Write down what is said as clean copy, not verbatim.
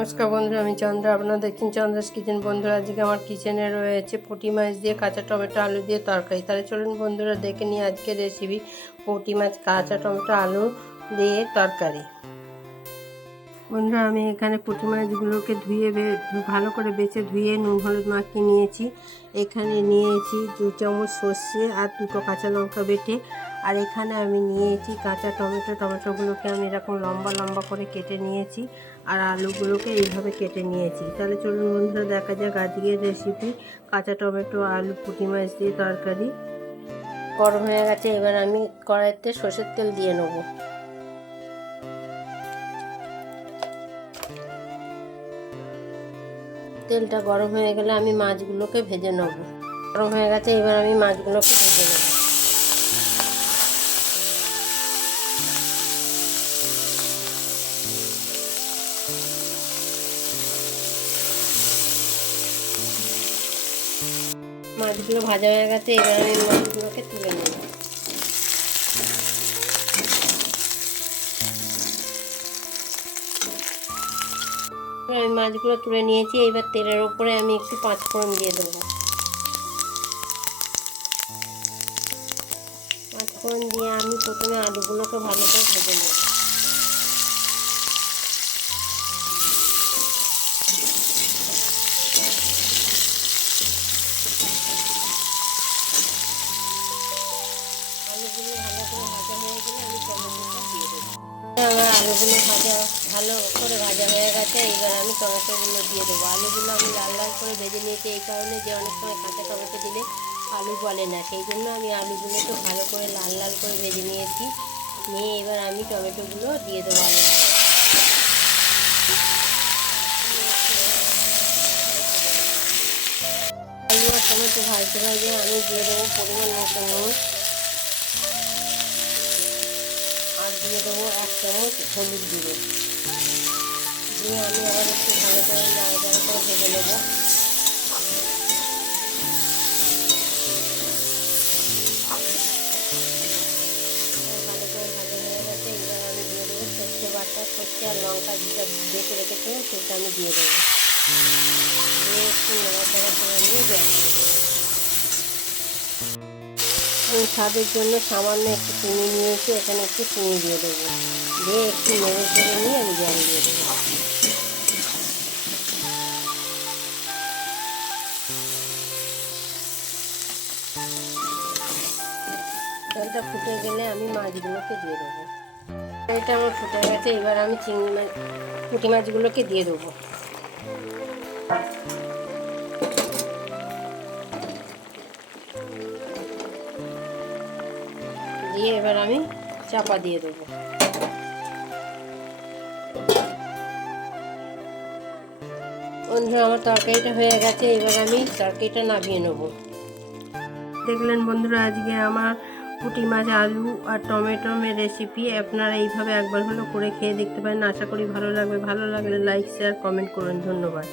নমস্কার বন্ধুরা, আমি চন্দ্র। আপনারা দেখছেন চন্দ্রাস কিচেন। বন্ধুরা, আজকে আমার কিচেনে রয়েছে পুঁটি মাছ দিয়ে কাঁচা টমেটো আলু দিয়ে তরকারি। তাহলে চলুন বন্ধুরা দেখে নিই আজকের রেসিপি, পুঁটি মাছ কাঁচা টমেটো আলু দিয়ে তরকারি। বন্ধুরা, আমি এখানে পুঁটি মাছগুলোকে ভালো করে বেছে ধুয়ে নুন হলুদ মাখিয়ে নিয়েছি। এখানে নিয়েছি 2 চামচ সর্ষে আর 2টো কাঁচা লঙ্কা বেটে। আর এখানে আমি নিয়েছি কাঁচা টমেটোগুলোকে আমি এরকম লম্বা লম্বা করে কেটে নিয়েছি। আর আলুগুলোকে এইভাবে কেটে নিয়েছি। তাহলে চলুন বন্ধুরা দেখা যাক আজকের রেসিপি, কাঁচা টমেটো আলু পুঁটি মাছ দিয়ে তরকারি। গরম হয়ে গেছে, এবার আমি কড়াইতে সর্ষের তেল দিয়ে নেব। তেলটা গরম হয়ে গেলে আমি মাছগুলোকে ভেজে নেব। গরম হয়ে গেছে, এবার আমি মাছগুলোকে ভেজে নেব। মাছগুলো ভাজা হয়ে গেছে, এবার আমি মাছগুলোকে তুলে নেব। আমি মাছগুলো তুলে নিয়েছি। এবার তেলের উপরে আমি একটু 5 ফোড়ন দিয়ে দেবো। 5 ফোড়ন দিয়ে আমি প্রথমে আলুগুলোকে ভালো করে ভেজে নেব। আলুগুলো ভালো করে ভাজা হয়ে গেলে আমি টমেটোটা দিয়ে দেবো। আমার আলুগুলো ভালো করে ভাজা হয়ে গেছে, এবার আমি টমেটোগুলো দিয়ে দেবো। আলুগুলো আমি লাল লাল করে ভেজে নিয়েছি, এই কারণে যে অনেক সময় কাঁচা টমেটো দিলে আলু গলে না, সেই জন্য আমি আলুগুলোকে ভালো করে লাল লাল করে ভেজে নিয়েছি। নিয়ে এবার আমি টমেটোগুলো দিয়ে দেবো। আলু আর টমেটো ভাজতে ভাজতে আমি দিয়ে দেবো পরিমাণ মতো নুন, আর দিয়ে দেবো 1 চামচ হলুদ গুঁড়ো। দিয়ে আমি আবার একটু ভালো করে নাড়াচাড়া করে ভেজে নেব। ভালো করে ভাজা হয়ে গেছে, এবার আমি দিয়ে দেবো সর্ষে বাটা। সর্ষে আর লঙ্কা যেটা বেটে রেখেছিলাম সেটা আমি দিয়ে দেবো। দিয়ে একটু নাড়াচাড়া করে নিয়ে জল দিয়ে দেবো। আমি স্বাদের জন্য সামান্য একটু চিনি নিয়েছি, এখানে একটু চিনি দিয়ে দেবো। দিয়ে একটু নেড়ে চেড়ে নিয়ে আমি জল দিয়ে দেবো। জলটা ফুটে গেলে আমি মাছগুলোকে দিয়ে দেবো। এটা আমার ফুটে গেছে, এবার আমি পুঁটি মাছগুলোকে দিয়ে দেবো। দিয়ে এবার আমি চাপা দিয়ে দেবো। বন্ধুরা, আমার তরকারিটা হয়ে গেছে, এবার আমি তরকারিটা নামিয়ে নেব। দেখলেন বন্ধুরা আজকে আমার পুঁটি মাছ আলু আর টমেটো রেসিপি। আপনারা এইভাবে একবার হলো করে খেয়ে দেখতে পারেন। আশা করি ভালো লাগবে। ভালো লাগলে লাইক শেয়ার কমেন্ট করুন। ধন্যবাদ।